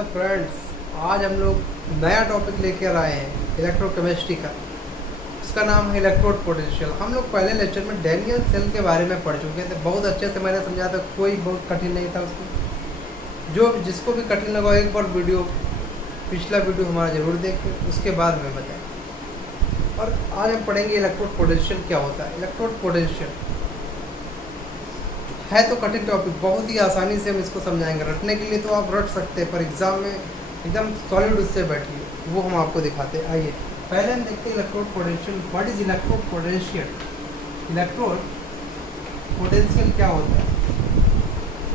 तो फ्रेंड्स, आज हम लोग नया टॉपिक लेकर आए हैं इलेक्ट्रोकेमिस्ट्री का। उसका नाम है इलेक्ट्रोड पोटेंशियल। हम लोग पहले लेक्चर में डैनियल सेल के बारे में पढ़ चुके थे, बहुत अच्छे से मैंने समझाया था, कोई बहुत कठिन नहीं था उसमें। जो जिसको भी कठिन लगा एक बार पिछला वीडियो हमारा ज़रूर देखें, उसके बाद हमें बताएं। और आज हम पढ़ेंगे इलेक्ट्रोड पोटेंशियल क्या होता है। इलेक्ट्रोड पोटेंशियल है तो कठिन टॉपिक, बहुत ही आसानी से हम इसको समझाएंगे। रटने के लिए तो आप रट सकते हैं, पर एग्ज़ाम में एकदम सॉलिड उससे बैठिए, वो हम आपको दिखाते हैं। आइए पहले हम देखते हैं electrode potential. What is electrode potential? Electrode potential क्या होता है?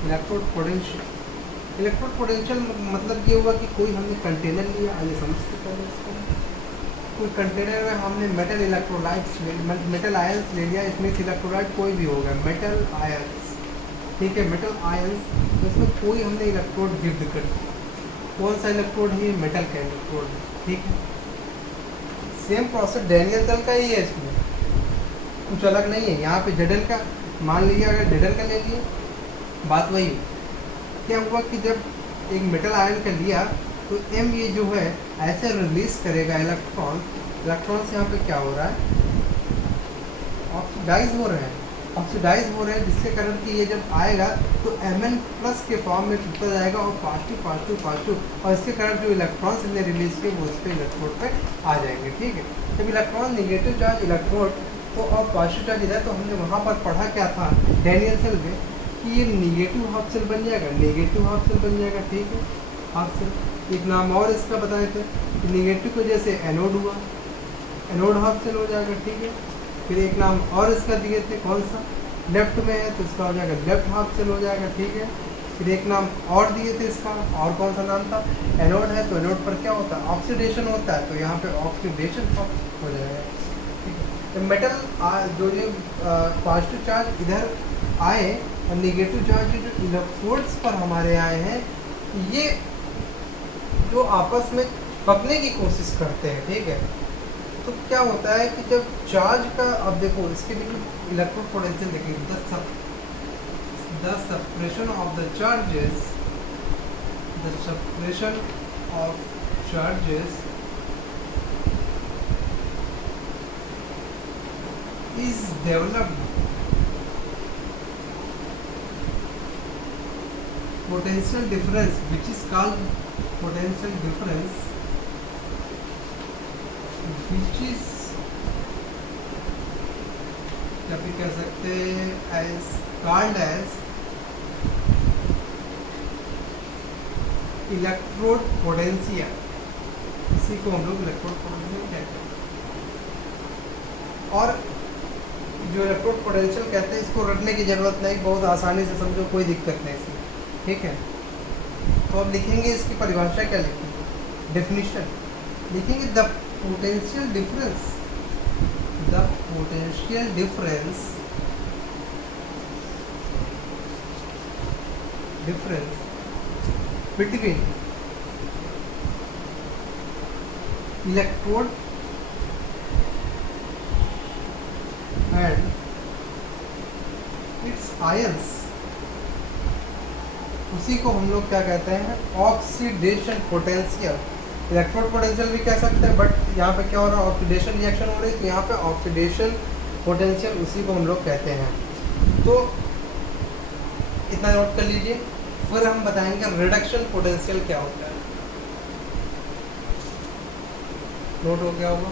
इलेक्ट्रोड पोटेंशियल मतलब ये हुआ कि कोई हमने कंटेनर लिया। आइए समझते पहले इसको। कोई कंटेनर में हमने मेटल इलेक्ट्रोलाइट्स मेटल आयंस ले लिया। इसमें इलेक्ट्रोलाइट कोई भी होगा, मेटल आयंस, ठीक है, मेटल आयंस। तो इसमें कोई हमने इलेक्ट्रोड गिफ्ट कर दिया। कौन सा इलेक्ट्रोड है? मेटल का इलेक्ट्रोड है, ठीक है। सेम प्रोसेस डैनियल सेल का ही है, इसमें कुछ अलग नहीं है। यहाँ पे जेडल का मान लिया, अगर जेडल का ले लिए, बात वही। क्या हुआ कि जब एक मेटल आयन का लिया तो एम ये जो है ऐसे रिलीज करेगा इलेक्ट्रॉन से। यहाँ पे क्या हो रहा है? ऑक्सीडाइज हो रहे हैं, जिसके कारण कि ये जब आएगा तो Mn प्लस के फॉर्म में टूटता जाएगा और पॉजिटिव, और इसके कारण जो इलेक्ट्रॉन्स हमने रिलीज किए वो इस पर इलेक्ट्रोड पे आ जाएंगे, ठीक है। जब इलेक्ट्रॉन निगेटिव चार्ज इलेक्ट्रोड तो और पॉजिटिव चार्ज इधर, तो हमने वहाँ पर पढ़ा क्या था डैनियल सेल में कि ये निगेटिव हाफ सेल बन जाएगा, ठीक है, हाफ सेल। एक नाम और इसका बताए थे कि निगेटिव की वजह से एनोड हुआ, एनोड हाफ सेल हो जाएगा, ठीक है। फिर एक नाम और इसका दिए थे, कौन सा? लेफ्ट में है तो इसका हो जाएगा लेफ्ट हाफ सेल हो जाएगा, ठीक है। फिर एक नाम और दिए थे इसका, और कौन सा नाम था? एनोड है तो एनोड पर क्या होता है? ऑक्सीडेशन होता है, तो यहाँ पे ऑक्सीडेशन हो जाएगा, ठीक है। तो मेटल जो ये पॉजिटिव चार्ज इधर आए और निगेटिव चार्ज जो इलेक्ट्रोड्स पर हमारे आए हैं, ये जो आपस में पकने की कोशिश करते हैं, ठीक है। तो क्या होता है कि जब चार्ज का, अब देखो इसके लिए इलेक्ट्रोड पोटेंशियल देखेंगे, the separation of the charges is developed potential difference, which is called potential difference, which is क्या भी कह सकते हैं as called as electrode potential. इसी को हम लोग इलेक्ट्रोड पोटेंशियल कहते हैं। और जो इलेक्ट्रोड पोटेंशियल कहते हैं, इसको रटने की जरूरत नहीं, बहुत आसानी से समझो, कोई दिक्कत नहीं इसमें, ठीक है। तो अब लिखेंगे इसकी परिभाषा, क्या लिखेंगे? डेफिनेशन लिखेंगे, the potential difference between electrode and it's ions, उसी को हम लोग क्या कहते हैं? Oxidation potential. इलेक्ट्रोड पोटेंशियल भी कह सकते हैं, बट यहाँ पे क्या हो रहा है? ऑक्सीडेशन रिएक्शन हो रही है, तो यहाँ पे ऑक्सीडेशन पोटेंशियल, उसी को हम लोग कहते हैं। तो इतना नोट कर लीजिए। फिर हम बताएंगे रिडक्शन पोटेंशियल क्या होता है। नोट हो गया होगा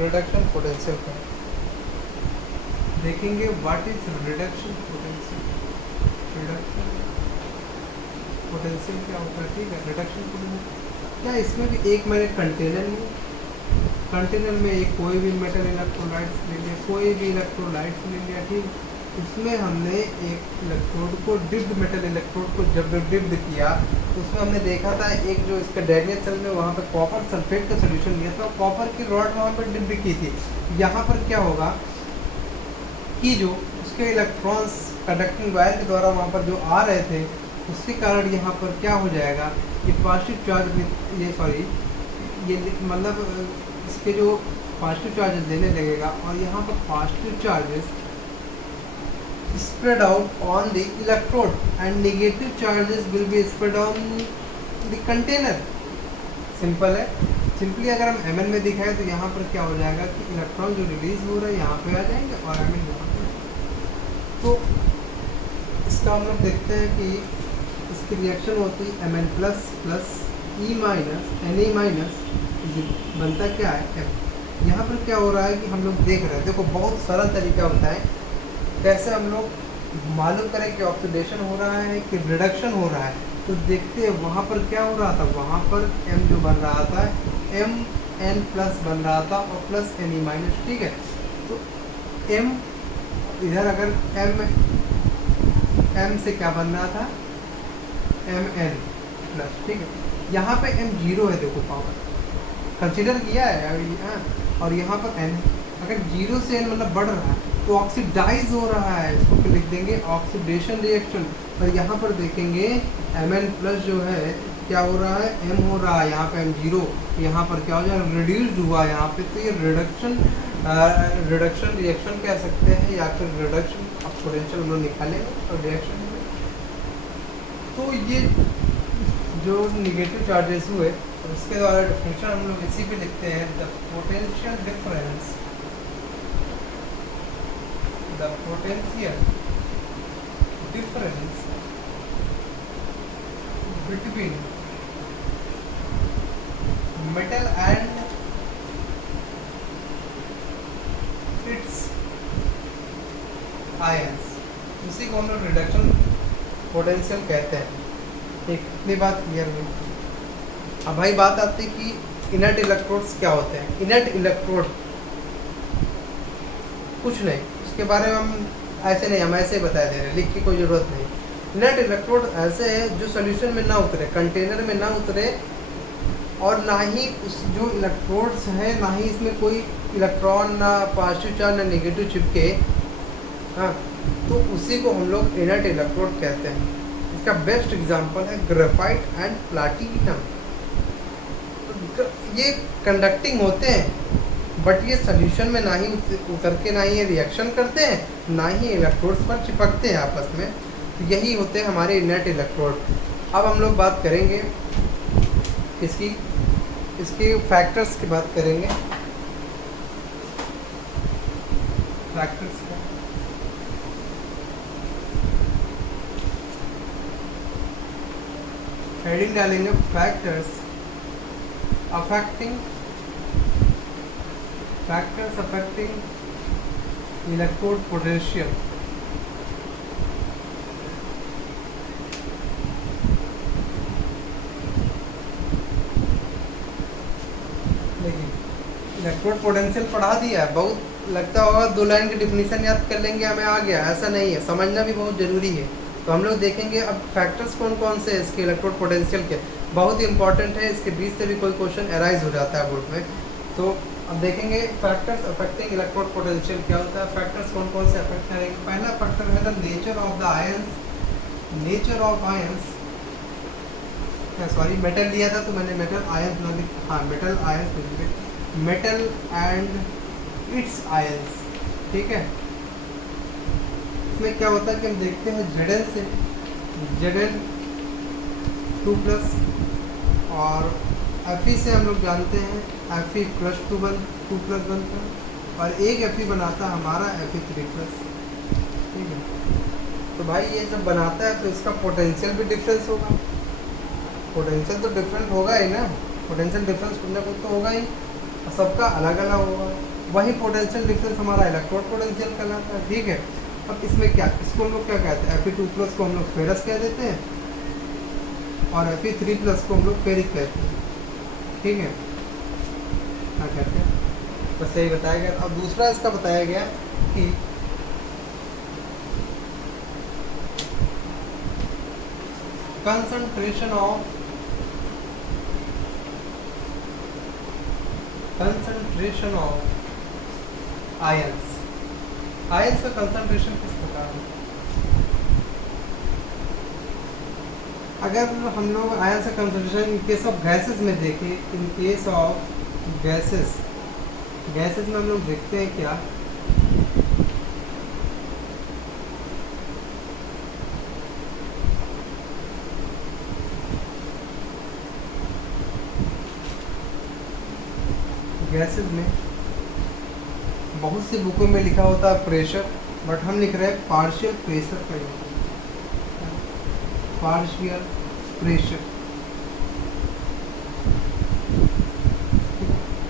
रिडक्शन पोटेंशियल का। देखेंगे व्हाट इज रिडक्शन पोटेंशियल क्या होता है, ठीक है। रिडक्शन पोटेंशियल क्या, इसमें भी एक मैंने कंटेनर लिया, कंटेनर में एक कोई भी मेटल इलेक्ट्रोलाइट्स ले लिया, ठीक। उसमें हमने एक इलेक्ट्रोड को डिप्ड मेटल इलेक्ट्रोड को जब डिप्ड किया तो उसमें हमने देखा था एक जो इसका डैनियल सेल में वहाँ पे कॉपर सल्फेट का सोल्यूशन लिया था, कॉपर की रॉड वहाँ पर डिप्ड की थी। यहाँ पर क्या होगा कि जो उसके इलेक्ट्रॉन्स कंडक्टिंग वायर के द्वारा वहाँ पर जो आ रहे थे, उसके कारण यहाँ पर क्या हो जाएगा कि पॉजिटिव चार्ज ये मतलब इसके जो पॉजिटिव चार्जेस देने लगेगा, और यहाँ पर positive charges spread out on the electrode and negative charges will be spread on the container. Simple है. सिंपली अगर हम mn में दिखाएं तो यहाँ पर क्या हो जाएगा कि इलेक्ट्रॉन जो रिलीज हो रहा है यहाँ पे आ जाएंगे और mn यहाँ पे. तो इसका हम लोग देखते हैं कि इसकी रिएक्शन होती है mn plus plus E minus Na minus बनता क्या है M. यहाँ पर क्या हो रहा है कि हम लोग देख रहे हैं. देखो बहुत सरल तरीका होता है कैसे हम लोग मालूम करें कि ऑक्सीडेशन हो रहा है कि रिडक्शन हो रहा है. तो देखते हैं वहाँ पर क्या हो रहा था. वहाँ पर M जो बन रहा था Mn प्लस बन रहा था और प्लस Ne माइनस. ठीक है. तो M इधर अगर M से क्या बन रहा था Mn प्लस. ठीक है. यहाँ पे M जीरो है. देखो पावर कंसिडर किया है अभी. और यहाँ पर N अगर जीरो से N मतलब बढ़ रहा है तो ऑक्सीडाइज हो रहा है. इसको फिर लिख देंगे ऑक्सीडेशन रिएक्शन. और यहाँ पर देखेंगे Mn प्लस जो है क्या हो रहा है M हो रहा है. यहाँ पे M जीरो. यहाँ पर क्या हो जाएगा रिड्यूस्ड हुआ यहाँ पे. तो ये रिडक्शन रिएक्शन कह सकते हैं या फिर रिडक्शन एक्सपोनेंशियल हम लोग निकालेंगे और रिएक्शन. तो ये जो निगेटिव चार्जेस हुए उसके द्वारा डिफरेंशियल हम लोग इसी पे लिखते हैं the potential difference between metal and it's ions. इसी को हम लोग रिडक्शन पोटेंशियल कहते हैं. एक इतनी बात क्लियर हुई. अब भाई बात आती है कि इनर्ट इलेक्ट्रोड्स क्या होते हैं. इनर्ट इलेक्ट्रोड कुछ नहीं, उसके बारे में हम ऐसे नहीं, हम ऐसे ही बता दे रहे हैं, लिख की कोई ज़रूरत नहीं. इनर्ट इलेक्ट्रोड ऐसे है जो सोल्यूशन में ना उतरे, कंटेनर में ना उतरे और ना ही उस जो इलेक्ट्रोड्स हैं ना ही इसमें कोई इलेक्ट्रॉन ना पॉजिटिव चार्ज ना नेगेटिव चिपके. हाँ, तो उसी को हम लोग इनर्ट इलेक्ट्रोड कहते हैं. इसका बेस्ट एग्जांपल है ग्रेफाइट एंड प्लैटिनम. ये कंडक्टिंग होते हैं बट ये सोल्यूशन में ना ही उतर के ना ही ये रिएक्शन करते हैं ना ही इलेक्ट्रोड्स पर चिपकते हैं आपस में. तो यही होते हैं हमारे इनर्ट इलेक्ट्रोड. अब हम लोग बात करेंगे इसकी फैक्टर्स की बात करेंगे. फैक्टर्स हेडिंग डालेंगे फैक्टर्स affecting electrode potential. देखिए इलेक्ट्रोड पोटेंशियल पढ़ा दिया है. बहुत लगता होगा 2 लाइन की डिफिनीशन याद कर लेंगे हमें आ गया. ऐसा नहीं है, समझना भी बहुत ज़रूरी है. तो हम लोग देखेंगे अब फैक्टर्स कौन कौन से इसके इलेक्ट्रोड पोटेंशियल के. बहुत ही इंपॉर्टेंट है, इसके बीच से भी कोई क्वेश्चन अराइज हो जाता है बोर्ड में. तो अब देखेंगे फैक्टर्स अफेक्टिंग इलेक्ट्रोड पोटेंशियल क्या होता है. फैक्टर्स कौन कौन से अफेक्ट करेंगे. पहला फैक्टर है the nature of the ions. Nature of ions, sorry metal लिया था तो मैंने मेटल आयंस ना लिखा. हाँ metal ions, metal and it's ions. ठीक है. इसमें क्या होता है कि हम देखते हैं Zn से Zn 2+ और Fe से हम लोग जानते हैं Fe +2 2+ बनता है और एक Fe बनाता है हमारा Fe3+. ठीक है. तो भाई ये जब बनाता है तो इसका पोटेंशियल भी डिफरेंस होगा. पोटेंशियल तो डिफरेंट होगा ही ना. पोटेंशियल डिफरेंस कुछ ना कुछ तो होगा ही और सबका अलग अलग होगा. वही पोटेंशियल डिफरेंस हमारा इलेक्ट्रोड पोटेंशियल कहलाता है. ठीक है. अब इसमें क्या, इसको हम लोग क्या कहते हैं Fe2+ को हम लोग फेरस कह देते हैं और Fe3+ को हम लोग फेरिक कहते हैं. ठीक है. क्या कहते हैं बस यही बताया गया. अब दूसरा इसका बताया गया कि concentration of ions. आयंस का कंसंट्रेशन किस प्रकार है. अगर हम लोग आयंस का concentration in case of gases में देखें, इन केस ऑफ गैसेस में हम लोग देखते हैं क्या गैसेज में बहुत सी बुकों में लिखा होता है प्रेशर, बट हम लिख रहे हैं पार्शियल प्रेशर का यूज, पार्शियल प्रेशर।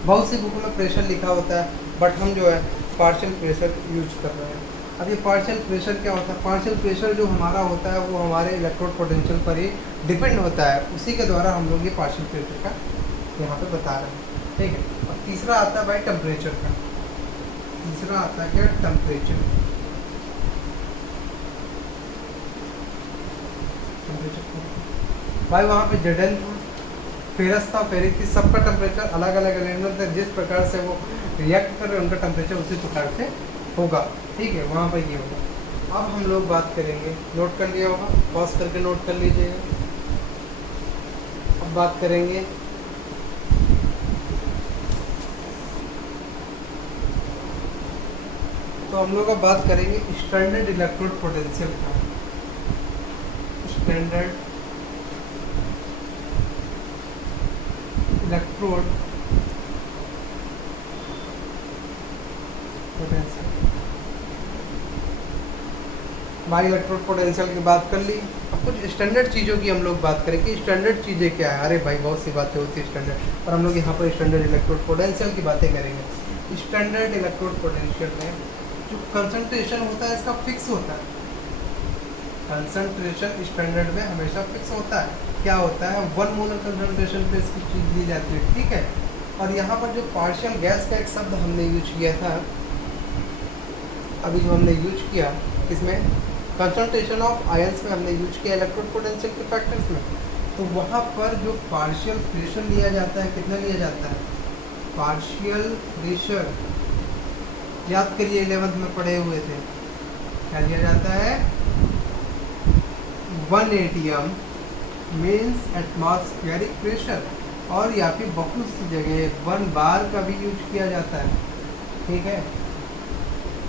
बहुत सी बुकों में प्रेशर लिखा होता है, बट हम जो है पार्शियल प्रेशर यूज कर रहे हैं। अब ये पार्शियल प्रेशर क्या होता है? पार्शियल प्रेशर जो हमारा होता है वो हमारे इलेक्ट्रोड पोटेंशियल पर ही डिपेंड होता है, उसी के द्वारा हम लोग ये पार्शियल प्रेशर का यहाँ पे बता रहे हैं, ठीक है। और तीसरा आता है भाई टेम्परेचर का। तीसरा आता है क्या? टेम्परेचर। भाई वहाँ पे जेडन फेरस था, फेरिक थी, सबका टेम्परेचर अलग अलग अरेंजमेंट है, जिस प्रकार से वो रिएक्ट कर रहे हैं उनका टेम्परेचर उसी प्रकार से होगा, ठीक है। वहाँ पर ये होगा। अब हम लोग बात करेंगे, नोट कर लिया होगा, पॉज करके नोट कर लीजिएगा। अब बात करेंगे तो हम लोग अब बात करेंगे स्टैंडर्ड इलेक्ट्रोड पोटेंशियल का। Standard electrode potential. भाई इलेक्ट्रोड पोटेंशियल की बात कर ली, अब कुछ स्टैंडर्ड चीज़ों की हम लोग बात करें कि स्टैंडर्ड चीज़ें क्या है। अरे भाई बहुत सी बातें होती है स्टैंडर्ड, और हम लोग यहाँ पर स्टैंडर्ड इलेक्ट्रोड पोटेंशियल की बातें करेंगे। स्टैंडर्ड इलेक्ट्रोड पोटेंशियल में जो कंसंट्रेशन होता है इसका फिक्स होता है। कंसंट्रेशन स्टैंडर्ड में हमेशा फिक्स होता है। क्या होता है? 1 मोलर कंसंट्रेशन पे इसकी चीज़ दी जाती है, ठीक है। और यहाँ पर जो पार्शियल गैस का एक शब्द हमने यूज किया था, अभी जो हमने यूज किया इसमें कंसंट्रेशन ऑफ आयंस में हमने यूज किया इलेक्ट्रोड पोटेंशियल के फैक्टर्स में, तो वहाँ पर जो पार्शियल प्रेशर लिया जाता है, कितना लिया जाता है? पार्शियल प्रेशर याद करिए 11th में पढ़े हुए थे, क्या लिया जाता है? 1 atm मीन्स एटमॉस्फेरिक प्रेशर, और या फिर बहुत सी जगह 1 बार का भी यूज किया जाता है, ठीक है।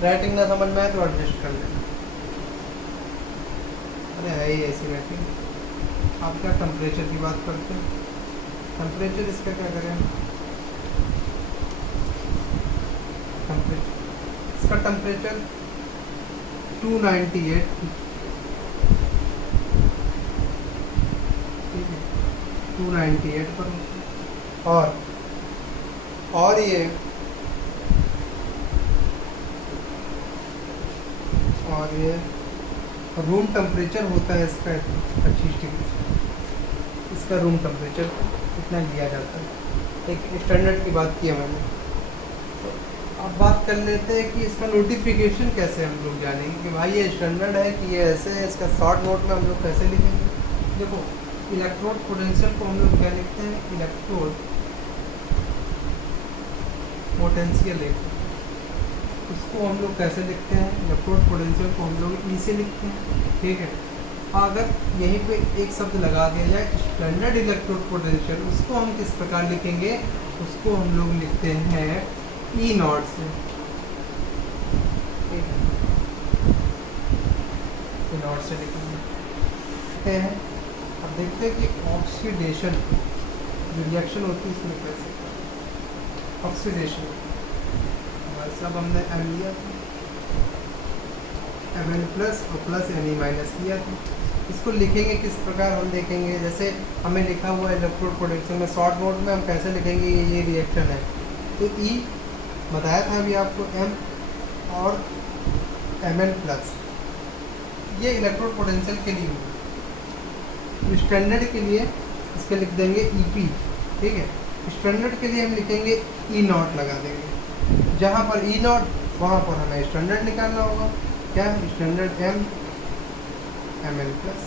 राइटिंग ना समझ में आए तो एडजस्ट कर लेना। अरे है ही ऐसी राइटिंग। आप क्या टेम्परेचर की बात करते हैं? टेम्परेचर इसका क्या करें? टेम्परेचर इसका टेम्परेचर 298, ठीक है, 298 पर होता है। और ये रूम टेम्परेचर होता है इसका 25 डिग्री। इसका रूम टेम्परेचर इतना लिया जाता है। एक स्टैंडर्ड की बात की है मैंने। तो अब बात कर लेते हैं कि इसका नोटिफिकेशन कैसे हम लोग जानेंगे कि भाई ये स्टैंडर्ड है कि ये ऐसे है। इसका शॉर्ट नोट में हम लोग कैसे लिखेंगे? देखो, इलेक्ट्रोड पोटेंशियल को हम लोग क्या लिखते हैं? इलेक्ट्रोड पोटेंशियल है, उसको हम लोग कैसे लिखते हैं? इलेक्ट्रोड पोटेंशियल को हम लोग ई से लिखते हैं, ठीक है। अगर यहीं पे एक शब्द लगा दिया जाए स्टैंडर्ड इलेक्ट्रोड पोटेंशियल, उसको हम किस प्रकार लिखेंगे? उसको हम लोग लिखते हैं ई नॉट से, ठीक है, ई नॉट से लिखेंगे हैं। अब देखते हैं कि ऑक्सीडेशन जो रिएक्शन होती है इसमें कैसे ऑक्सीडेशन। सब हमने एम लिया था, Mn प्लस और प्लस Ni माइनस लिया था। इसको लिखेंगे किस प्रकार हम देखेंगे? जैसे हमें लिखा हुआ है इलेक्ट्रोड पोटेंशियल में, शॉर्ट नोट में हम कैसे लिखेंगे? ये रिएक्शन है तो E बताया था अभी आपको, M और Mn प्लस, ये इलेक्ट्रोड पोटेंशियल के लिए होगा। स्टैंडर्ड के लिए इसके लिख देंगे Ep, ठीक है। स्टैंडर्ड के लिए हम लिखेंगे E नॉट लगा देंगे। जहाँ पर ई नॉट वहाँ पर हमें स्टैंडर्ड निकालना होगा। क्या? Standard M L plus.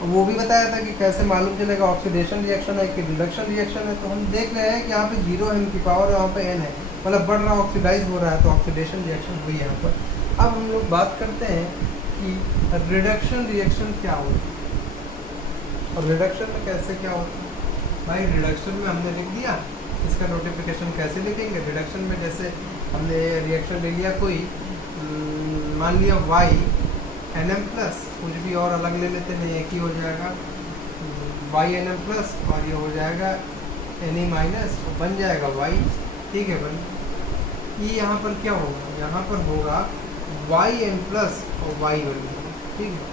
और वो भी बताया था कि कैसे मालूम चलेगा ऑक्सीडेशन रिएक्शन है कि रिडक्शन रिएक्शन है। तो हम देख रहे हैं कि यहाँ पे 0 m की पावर, यहाँ पे n है, मतलब बढ़ रहा ऑक्सीडाइज हो रहा है, तो ऑक्सीडेशन रिएक्शन हुई यहाँ पर। अब हम लोग बात करते हैं कि रिडक्शन रिएक्शन क्या होती है और रिडक्शन में कैसे क्या होता है। भाई रिडक्शन में हमने लिख दिया, इसका नोटिफिकेशन कैसे लिखेंगे? रिडक्शन में जैसे हमने रिएक्शन ले लिया कोई, मान लिया y Nm प्लस, कुछ भी और अलग ले लेते नहीं, एक ही हो जाएगा y Nm प्लस, और ये हो जाएगा Ne माइनस, बन जाएगा y ठीक है भाई। ये यहाँ पर क्या होगा, यहाँ पर होगा वाई एन प्लस और वाई वन, ठीक है।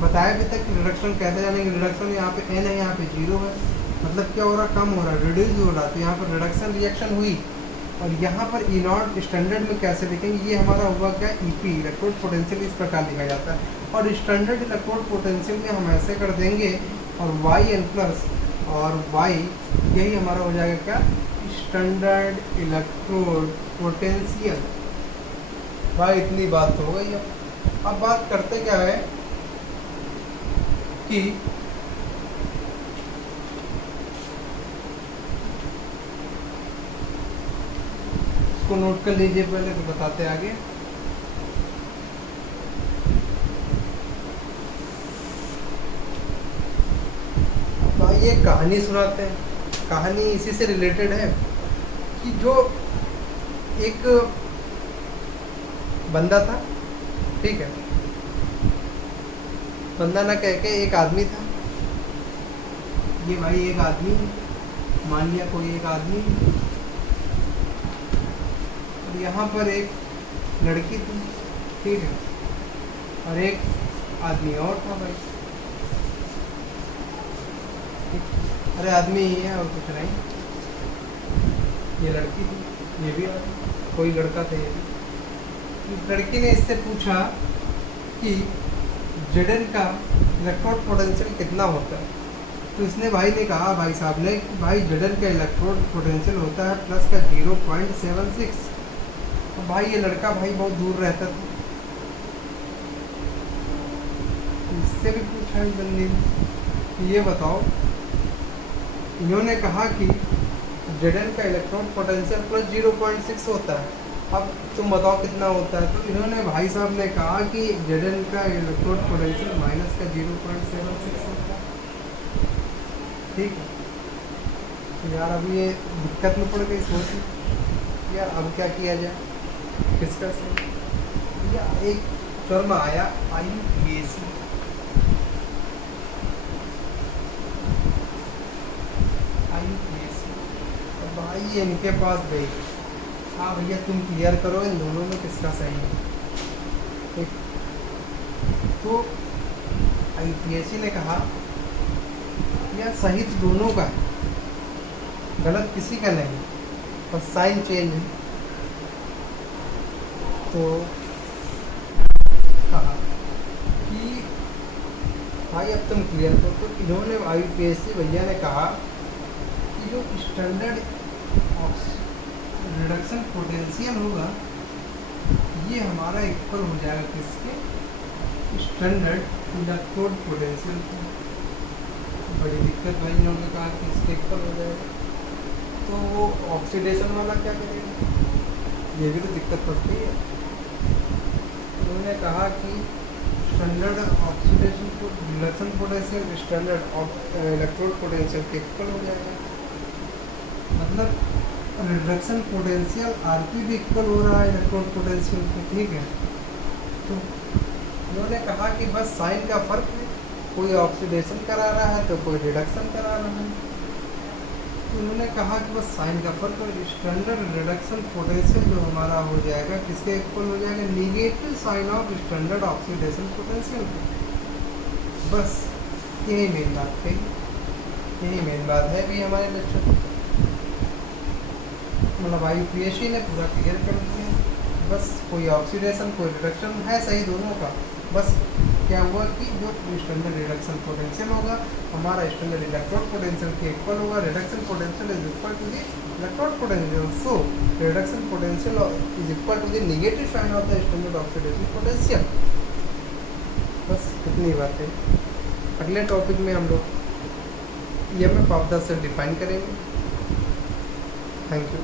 बताया भी तक रिडक्शन कैसे जानेंगे, रिडक्शन यहाँ पे एन है, यहाँ पे जीरो है, मतलब क्या हो रहा, कम हो रहा, रिड्यूस हो रहा, तो यहाँ पर रिडक्शन रिएक्शन हुई। और यहाँ पर ई नॉट स्टैंडर्ड में कैसे लिखेंगे, ये हमारा हुआ क्या, ई पी इलेक्ट्रोड पोटेंशियल इस प्रकार लिखा जाता है। और स्टैंडर्ड इलेक्ट्रोड पोटेंशियल में हम ऐसे कर देंगे, और वाई एन प्लस और वाई, यही हमारा हो जाएगा क्या, स्टैंडर्ड इलेक्ट्रोड पोटेंशियल। भाई इतनी बात तो हो गई। अब बात करते क्या है कि इसको नोट कर लीजिए पहले, तो बताते आगे। भाई ये कहानी सुनाते हैं, कहानी इसी से रिलेटेड है कि जो एक बंदा था, ठीक है, बंदा ना कह के एक आदमी था। ये भाई एक आदमी, मान लिया कोई एक आदमी, और यहाँ पर एक लड़की थी, ठीक है, और एक आदमी और था भाई। अरे आदमी ही है और कुछ नहीं, ये लड़की थी, ये भी कोई लड़का था, ये भी। इस लड़की ने इससे पूछा कि जेडन का इलेक्ट्रोड पोटेंशियल कितना होता है। तो इसने भाई ने कहा, भाई साहब ने, भाई जेडन का इलेक्ट्रोड पोटेंशियल होता है प्लस का 0.76। तो भाई ये लड़का भाई बहुत दूर रहता था, इससे भी पूछा इस बंदे ने, ये बताओ, इन्होंने कहा कि जेडन का इलेक्ट्रोड पोटेंशियल प्लस 0.6 होता है, अब तुम बताओ कितना होता है। तो इन्होंने भाई साहब ने कहा कि जेडन का इलेक्ट्रोड पोटेंशियल माइनस का 0.76 होता है, ठीक है। तो यार अब ये दिक्कत में पड़ गई, सोच यार अब क्या किया जाए, किसका सही। या एक टर्म आया IUPAC, तो भाई इनके पास गई, हाँ भैया तुम क्लियर करो इन दोनों में किसका सही है, ठीक। तो IUPAC ने कहा यार सही तो दोनों का है, गलत किसी का नहीं, बस साइन चेंज है। तो कहा कि भाई अब तुम क्लियर करो। तो इन्होंने IUPAC भैया ने कहा कि जो स्टैंडर्ड रिडक्शन पोटेंशियल होगा ये हमारा इक्वल हो जाएगा किसके, स्टैंडर्ड इलेक्ट्रोड पोटेंशियल को। बड़ी दिक्कत भाई, इन्होंने कहा कि इसके इक्वल हो जाएगा, तो वो ऑक्सीडेशन वाला क्या करेगा, ये भी तो दिक्कत पड़ती है। उन्होंने कहा कि standard oxidation reduction potential standard electrode potential के इक्वल हो जाएगा, मतलब रिडक्शन पोटेंशियल RP भी इक्वल हो रहा है इलेक्ट्रोड पोटेंशियल को, ठीक है। तो उन्होंने कहा कि बस साइन का फर्क है, कोई ऑक्सीडेशन करा रहा है तो कोई रिडक्शन करा रहा है। तो उन्होंने कहा कि बस साइन का फर्क है, स्टैंडर्ड रिडक्शन पोटेंशियल जो हमारा हो जाएगा किसके इक्वल हो जाएगा, negative sign of standard oxidation potential को। बस यही मेन बात है, यही मेन बात है भी हमारे लेक्चर, मतलब IUPAC ने पूरा क्लियर कर दिया। बस कोई ऑक्सीडेशन कोई रिडक्शन है सही दोनों का, बस क्या हुआ कि जो स्टैंडर्ड रिडक्शन पोटेंशियल होगा हमारा स्टैंडर्ड इलेक्ट्रोड पोटेंशियल के इक्वल होगा, reduction potential is equal to the electrode potential, so reduction potential is equal to the negative sign of the standard oxidation potential. बस इतनी बात है। अगले टॉपिक में हम लोग EMF of the cell define करेंगे। Thank you.